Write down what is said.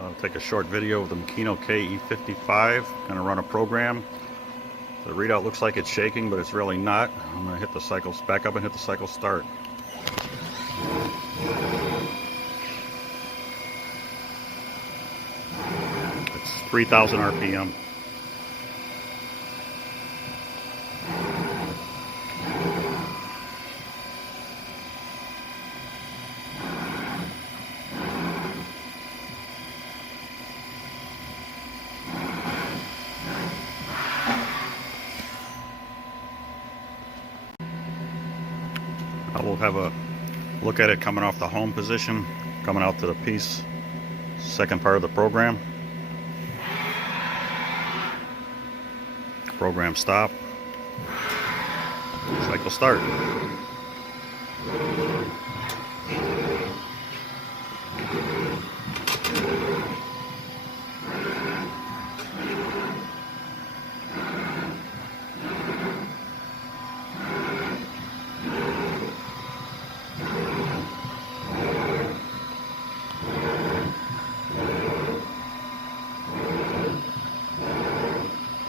I'll take a short video of the Makino KE 55. Going to run a program. The readout looks like it's shaking, but it's really not. I'm going to hit the cycles back up and hit the cycle start. It's 3,000 RPM. We'll have a look at it coming off the home position, coming out to the piece, second part of the program. Program stop, cycle start.